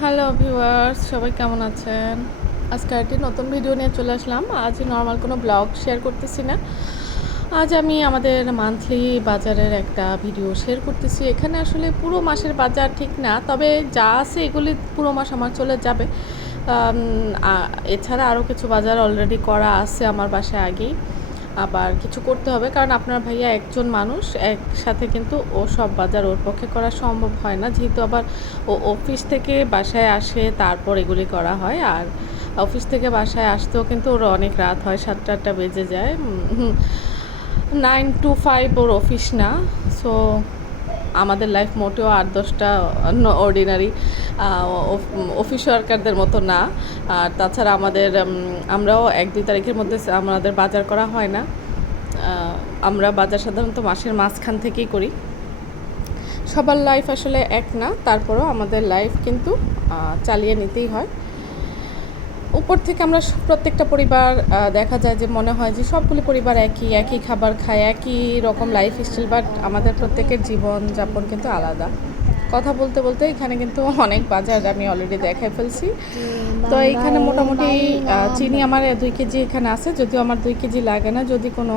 Hello viewers, সবাই কেমন আছেন? আজকে একটি নতুন ভিডিও নিয়ে চলে আসলাম। আজ নর্মাল কোনো ব্লগ শেয়ার করতেছি না। আজ আমি আমাদের মান্থলি বাজারের একটা ভিডিও শেয়ার করতেছি। এখানে আসলে পুরো মাসের বাজার ঠিক না, তবে যা আছে এগুলি পুরো মাস আমার চলে যাবে। আম, এছাড়া আরও কিছু বাজার অলরেডি করা আছে আমার বাসায় আগেই। আবার কিছু করতে হবে, কারণ আপনার ভাইয়া একজন মানুষ, একসাথে কিন্তু ও সব বাজার ওর পক্ষে করা সম্ভব হয় না, যেহেতু আবার ও অফিস থেকে বাসায় আসে তারপর এগুলি করা হয়। আর অফিস থেকে বাসায় আসতেও কিন্তু ওর অনেক রাত হয়, 7টা-8টা বেজে যায়। 9 to 5 ওর অফিস না। সো আমাদের লাইফ মোটেও 8-10টা অর্ডিনারি অফিস ওয়ার্কারদের মতো না। আর তাছাড়া আমরাও 1-2 তারিখের মধ্যে আমাদের বাজার করা হয় না। আমরা বাজার সাধারণত মাসের মাঝখান থেকেই করি। সবার লাইফ আসলে এক না, তারপরেও আমাদের লাইফ কিন্তু চালিয়ে নিতেই হয়। উপর থেকে আমরা প্রত্যেকটা পরিবার দেখা যায় যে মনে হয় যে সবগুলি পরিবার একই একই খাবার খায়, একই রকম লাইফ স্টাইল, বাট আমাদের প্রত্যেকের জীবনযাপন কিন্তু আলাদা। কথা বলতে বলতে এখানে কিন্তু অনেক বাজার আমি অলরেডি দেখাই ফেলছি। তো এইখানে মোটামুটি চিনি আমার 2 কেজি এখানে আছে, যদিও আমার 2 কেজি লাগে না যদি কোনো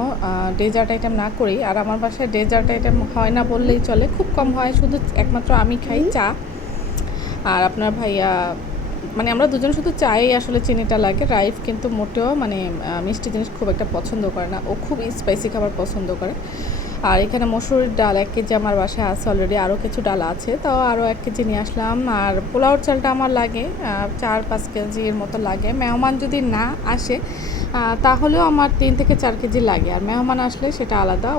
ডেজার্ট আইটেম না করি। আর আমার বাসায় ডেজার্ট আইটেম হয় না বললেই চলে, খুব কম হয়, শুধু একমাত্র আমি খাই চা। আর আপনার ভাইয়া মানে আমরা দুজন শুধু চাই আসলে চিনিটা লাগে। রাইফ কিন্তু মোটেও মানে মিষ্টি জিনিস খুব একটা পছন্দ করে না, ও খুব স্পাইসি খাবার পছন্দ করে। আর এখানে মসুরির ডাল 1 কেজি আমার বাসায় আছে অলরেডি, আরও কিছু ডাল আছে, তাও আরও 1 কেজি নিয়ে আসলাম। আর পোলাওর চালটা আমার লাগে 4-5 কেজির মতো লাগে। মেহমান যদি না আসে তাহলেও আমার 3 থেকে 4 কেজি লাগে, আর মেহমান আসলে সেটা আলাদা।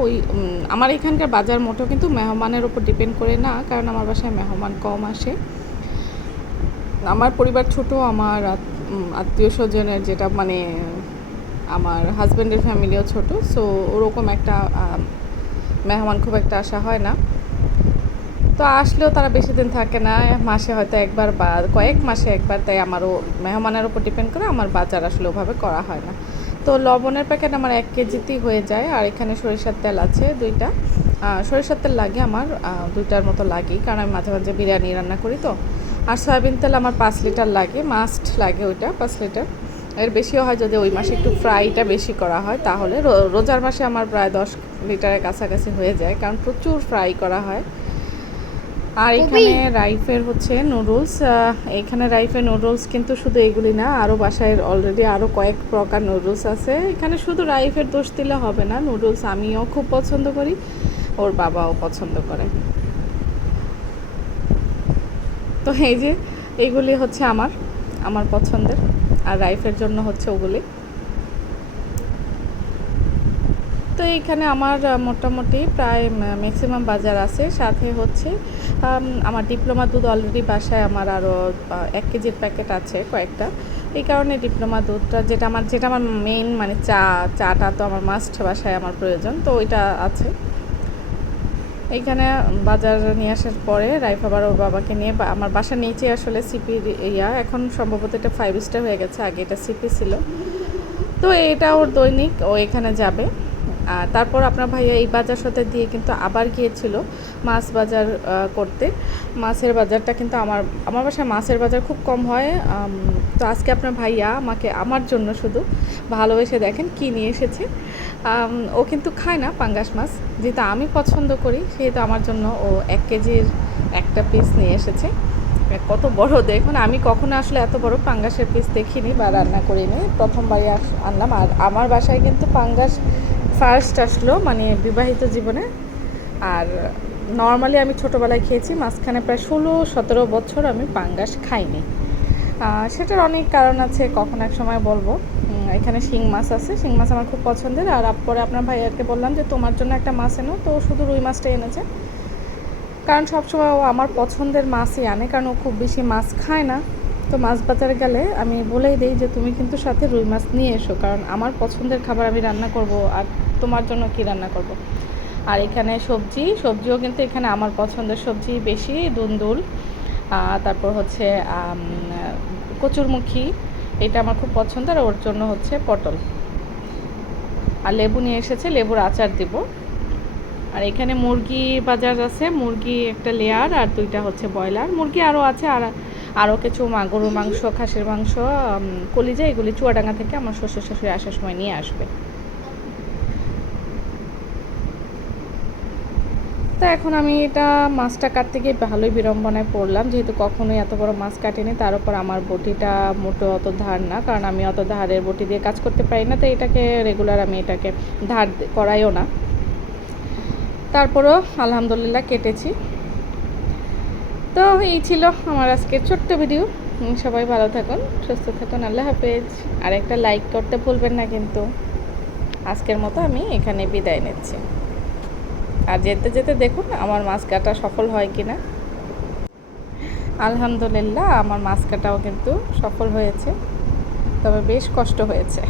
আমার এখানকার বাজার মোটেও কিন্তু মেহমানের উপর ডিপেন্ড করে না, কারণ আমার বাসায় মেহমান কম আসে। আমার পরিবার ছোট, আমার আত্মীয় স্বজনের যেটা মানে আমার হাজব্যান্ডের ফ্যামিলিও ছোট, সো ওরকম একটা মেহমান খুব একটা আসা হয় না। তো আসলেও তারা বেশি দিন থাকে না, মাসে হয়তো একবার বা কয়েক মাসে একবার, তাই আমারও মেহমানের উপর ডিপেন্ড করে আমার বাজার আসলে ওভাবে করা হয় না। তো লবণের প্যাকেট আমার 1 কেজিতেই হয়ে যায়। আর এখানে সরিষার তেল আছে 2টা। সরিষার তেল লাগে আমার 2টার মতো লাগেই, কারণ আমি মাঝে মাঝে বিরিয়ানি রান্না করি তো। আর সয়াবিন তেল আমার 5 লিটার লাগে, মাস্ট লাগে ওইটা 5 লিটার। এর বেশিও হয় যদি ওই মাসে একটু ফ্রাইটা বেশি করা হয়, তাহলে রোজার মাসে আমার প্রায় 10 লিটারের কাছাকাছি হয়ে যায়, কারণ প্রচুর ফ্রাই করা হয়। আর এখানে রাইফের হচ্ছে নুডলস। এখানে রাইফের নুডলস কিন্তু শুধু এগুলি না, আরও বাসায় অলরেডি আরও কয়েক প্রকার নুডলস আছে। এখানে শুধু রাইফের দোষ দিলে হবে না, নুডলস আমিও খুব পছন্দ করি, ওর বাবাও পছন্দ করে। তো এই যে এইগুলি হচ্ছে আমার আমার পছন্দের, আর রাইফের জন্য হচ্ছে ওগুলি। তো এইখানে আমার মোটামুটি প্রায় ম্যাক্সিমাম বাজার আছে। সাথে হচ্ছে আমার ডিপ্লোমা দুধ অলরেডি বাসায় আমার আরও 1 কেজির প্যাকেট আছে কয়েকটা। এই কারণে ডিপ্লোমা দুধটা যেটা আমার মেইন মানে চাটা তো আমার মাস্ট বাসায় আমার প্রয়োজন, তো ওইটা আছে। এইখানে বাজার নিয়ে আসার পরে রাইফ আবার ওর বাবাকে নিয়ে আমার বাসার নিচে আসলে সিপি এখন সম্ভবত এটা 5 স্টার হয়ে গেছে, আগে এটা সিপি ছিল। তো এটা ওর দৈনিক, ও এখানে যাবে। আর তারপর আপনার ভাইয়া এই বাজার সাথে দিয়ে কিন্তু আবার গিয়েছিল মাছ বাজার করতে। মাছের বাজারটা কিন্তু আমার বাসায় মাছের বাজার খুব কম হয়। তো আজকে আপনার ভাইয়া আমাকে আমার জন্য শুধু ভালোবেসে দেখেন কি নিয়ে এসেছে। ও কিন্তু খায় না পাঙ্গাস মাছ, যেহেতু আমি পছন্দ করি সেহেতু আমার জন্য ও 1 কেজির একটা পিস নিয়ে এসেছে। কত বড় দেখুন, আমি কখনো আসলে এত বড় পাঙ্গাসের পিস দেখিনি বা রান্না করিনি, প্রথমবারই আনলাম। আর আমার বাসায় কিন্তু পাঙ্গাস ফার্স্ট আসলো মানে বিবাহিত জীবনে। আর নর্মালি আমি ছোটোবেলায় খেয়েছি, মাঝখানে প্রায় 16-17 বছর আমি পাঙ্গাস খাইনি। সেটার অনেক কারণ আছে, কখন এক সময় বলবো। এখানে শিং মাছ আছে, শিং মাছ আমার খুব পছন্দের। আর পরে আপনার ভাইয়াকে বললাম যে তোমার জন্য একটা মাছ এনো, তো শুধু রুই মাছটাই এনেছে, কারণ সবসময় ও আমার পছন্দের মাছই আনে, কারণ ও খুব বেশি মাছ খায় না। তো মাছ বাজারে গেলে আমি বলেই দিই যে তুমি কিন্তু সাথে রুই মাছ নিয়ে এসো, কারণ আমার পছন্দের খাবার আমি রান্না করব, আর তোমার জন্য কি রান্না করব। আর এখানে সবজিও কিন্তু এখানে আমার পছন্দের সবজি বেশি, দুন্দুল, তারপর হচ্ছে কচুরমুখী, এটা আমার খুব পছন্দ। আর ওর জন্য হচ্ছে পটল, আর লেবু নিয়ে এসেছে, লেবুর আচার দিব। আর এখানে মুরগি বাজার আছে, মুরগি একটা লেয়ার আর 2টা হচ্ছে ব্রয়লার মুরগি, আরও আছে। আর আরও কিছু গরুর মাংস, খাসির মাংস, কলিজা, এগুলি চুয়াডাঙ্গা থেকে আমার শ্বশুর শাশুড়ি আসার সময় নিয়ে আসবে। তো এখন আমি এটা মাছটা কাটতে গিয়ে ভালোই বিড়ম্বনায় পড়লাম, যেহেতু কখনোই এত বড় মাছ কাটিনি, তার উপর আমার বটিটা মোটো অত ধার না, কারণ আমি অত ধারের বটি দিয়ে কাজ করতে পারি না, তো এটাকে রেগুলার আমি এটাকে ধার করাইও না। তারপরেও আলহামদুলিল্লাহ কেটেছি। তো এই ছিল আমার আজকের ছোট্ট ভিডিও। সবাই ভালো থাকুন, সুস্থ থাকুন, আল্লাহ হাফেজ। আর একটা লাইক করতে ভুলবেন না কিন্তু। আজকের মতো আমি এখানে বিদায় নিচ্ছি। আর যেতে যেতে দেখুন আমার মাছ কাটা সফল হয় কি না। আলহামদুলিল্লাহ আমার মাছ কাটাও কিন্তু সফল হয়েছে, তবে বেশ কষ্ট হয়েছে।